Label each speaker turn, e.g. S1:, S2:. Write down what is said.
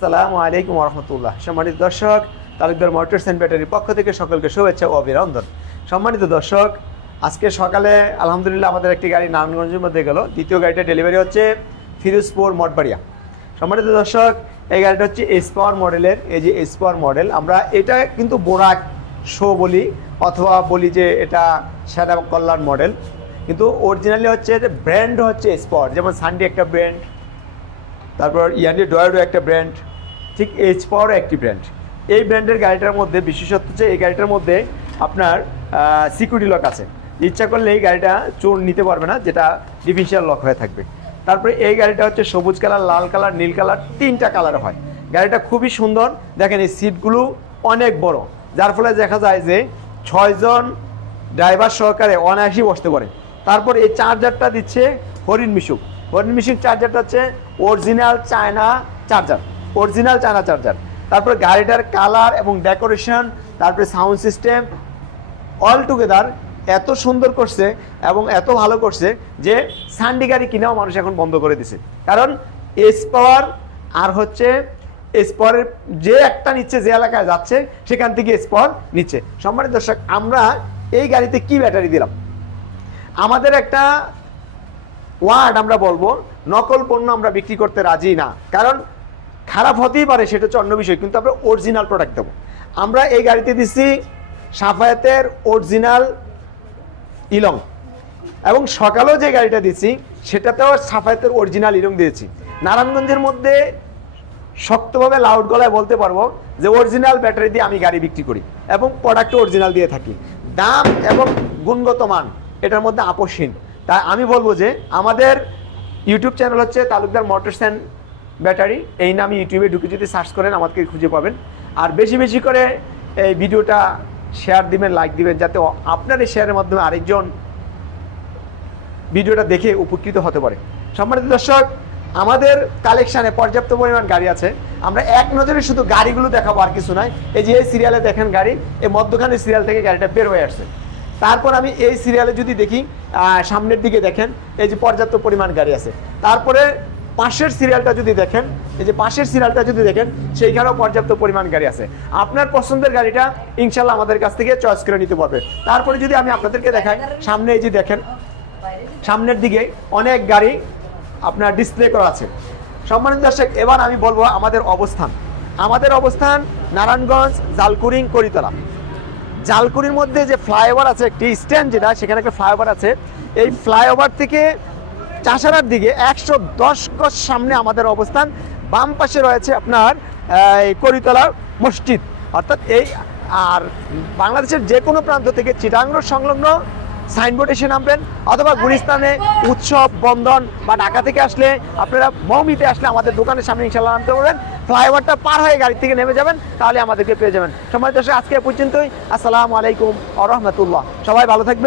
S1: আসসালামু আলাইকুম রহমতুল্লাহ। সম্মানিত দর্শক, তালুকদার মোটরস অ্যান্ড ব্যাটারির পক্ষ থেকে সকলকে শুভেচ্ছা ও অভিনন্দন। সম্মানিত দর্শক, আজকে সকালে আলহামদুলিল্লাহ আমাদের একটি গাড়ি নারায়ণগঞ্জের মধ্যে গেল। দ্বিতীয় গাড়িটা ডেলিভারি হচ্ছে ফিরোজপুর মঠবাড়িয়া। সম্মানিত দর্শক, এই গাড়িটা হচ্ছে এসপাওয়ার মডেলের এই যে এসপাওয়ার মডেল আমরা এটা কিন্তু বোরাক শো বলি, অথবা বলি যে এটা সেরা কল্যাণ মডেল কিন্তু অরিজিনালি হচ্ছে ব্র্যান্ড হচ্ছে স্পট যেমন সানডি একটা ব্র্যান্ড তারপর ইয়ান্ডি ডয়েডো একটা ব্র্যান্ড, ঠিক এইচ পাওয়ারও একটি ব্র্যান্ড। এই ব্র্যান্ডের গাড়িটার মধ্যে, বিশেষত্ব হচ্ছে এই গাড়িটার মধ্যে আপনার সিকিউরিটি লক আছে। ইচ্ছা করলে এই গাড়িটা চোর নিতে পারবে না, যেটা ডিফিশিয়াল লক হয়ে থাকবে। তারপরে এই গাড়িটা হচ্ছে সবুজ কালার, লাল কালার, নীল কালার, তিনটা কালার হয়। গাড়িটা খুবই সুন্দর। দেখেন এই সিটগুলো অনেক বড়। যার ফলে দেখা যায় যে ছয়জন ড্রাইভার সহকারে অনায়াসই বসতে পারে। তারপর এই চার্জারটা দিচ্ছে হরিণ মিশুক। হরিণ মিশুক চার্জারটা হচ্ছে original China charger original China charger তারপর গাড়িটার কালার এবং ডেকোরেশন তারপরে সাউন্ড সিস্টেম অল টুগেদার এত সুন্দর করছে এবং এত ভালো করছে যে সান্ডি গাড়ি কিনেও মানুষ এখন বন্ধ করে দিছে। কারণ এস পাওয়ার আর হচ্ছে এস পাওয়ারের যে একটা নিচ্ছে, যে এলাকায় যাচ্ছে, সেখান থেকে এস পাওয়ার নিচ্ছে। সম্মানিত দর্শক, আমরা এই গাড়িতে কি ব্যাটারি দিলাম? আমাদের একটা ওয়ার্ড আমরা বলব, নকল পণ্য আমরা বিক্রি করতে রাজি না। কারণ খারাপ হতেই পারে, সেটা হচ্ছে অন্য বিষয়, কিন্তু আমরা অরিজিনাল প্রোডাক্ট দেবো। আমরা এই গাড়িতে দিচ্ছি সাফায়াতের অরিজিনাল ইলং। এবং সকালেও যে গাড়িটা দিচ্ছি সেটাতেও সাফায়াতের অরিজিনাল ইলং দিয়েছি। নারায়ণগঞ্জের মধ্যে শক্তভাবে লাউড গলায় বলতে পারব যে অরিজিনাল ব্যাটারি দিয়ে আমি গাড়ি বিক্রি করি এবং প্রোডাক্টও অরিজিনাল দিয়ে থাকি। দাম এবং গুণগত মান, এটার মধ্যে আপোষহীন। তাই আমি বলব যে আমাদের ইউটিউব চ্যানেল হচ্ছে তালুকদার মোটরস ব্যাটারি। এই নামে ইউটিউবে ঢুকে যদি সার্চ করেন আমাকে খুঁজে পাবেন। আর বেশি বেশি করে এই ভিডিওটা শেয়ার দিবেন লাইক দিবেন, যাতে আপনার এই শেয়ারের মাধ্যমে আরেকজন ভিডিওটা দেখে উপকৃত হতে পারে। সম্মানিত দর্শক, আমাদের কালেকশানে পর্যাপ্ত পরিমাণ গাড়ি আছে। আমরা এক নজরে শুধু গাড়িগুলো দেখাবো, আর কিছু নয়। এই যে এই সিরিয়ালে দেখেন গাড়ি, এই মধ্যখানে সিরিয়াল থেকে গাড়িটা বের হয়ে আসছে। তারপর আমি এই সিরিয়ালে যদি দেখি সামনের দিকে দেখেন, এই যে পর্যাপ্ত পরিমাণ গাড়ি আছে। তারপরে পাশের সিরিয়ালটা যদি দেখেন, এই যে পাশের সিরিয়ালটা যদি দেখেন, সেইখানেও পর্যাপ্ত পরিমাণ গাড়ি আছে। আপনার পছন্দের গাড়িটা ইনশাল্লাহ আমাদের কাছ থেকে চয়েস করে নিতে পারবে। তারপরে যদি আমি আপনাদেরকে দেখাই, সামনে এই যে দেখেন, সামনের দিকে অনেক গাড়ি আপনার ডিসপ্লে করা আছে। সম্মানিত দর্শক, এবার আমি বলব আমাদের অবস্থান। আমাদের অবস্থান নারায়ণগঞ্জ জালকুরিং করিতলা। জালকুড়ির মধ্যে যে ফ্লাইওভার আছে, একটি স্ট্যান্ড যেটা, সেখানে একটা ফ্লাইওভার আছে। এই ফ্লাইওভার থেকে চাষারার দিকে একশো দশ গজ সামনে আমাদের অবস্থান। বাম পাশে রয়েছে আপনার এই করিতলা মসজিদ। অর্থাৎ এই, আর বাংলাদেশের যে কোনো প্রান্ত থেকে চিটাঙ্গ সংলগ্ন সাইনবোর্ড এসে নামবেন, অথবা গুলিস্তানে উৎসব, বন্ধন বা ঢাকা থেকে আসলে আপনারা মৌমিতে আসলে আমাদের দোকানের সামনে ইনশাল্লাহ নামতে পারবেন। ফ্লাইওভারটা পার হয়ে গাড়ি থেকে নেমে যাবেন, তাহলে আমাদেরকে পেয়ে যাবেন। সময় দর্শক, আজকে পর্যন্তই। আসসালামু আলাইকুম আ রহমতুল্লাহ। সবাই ভালো থাকবেন।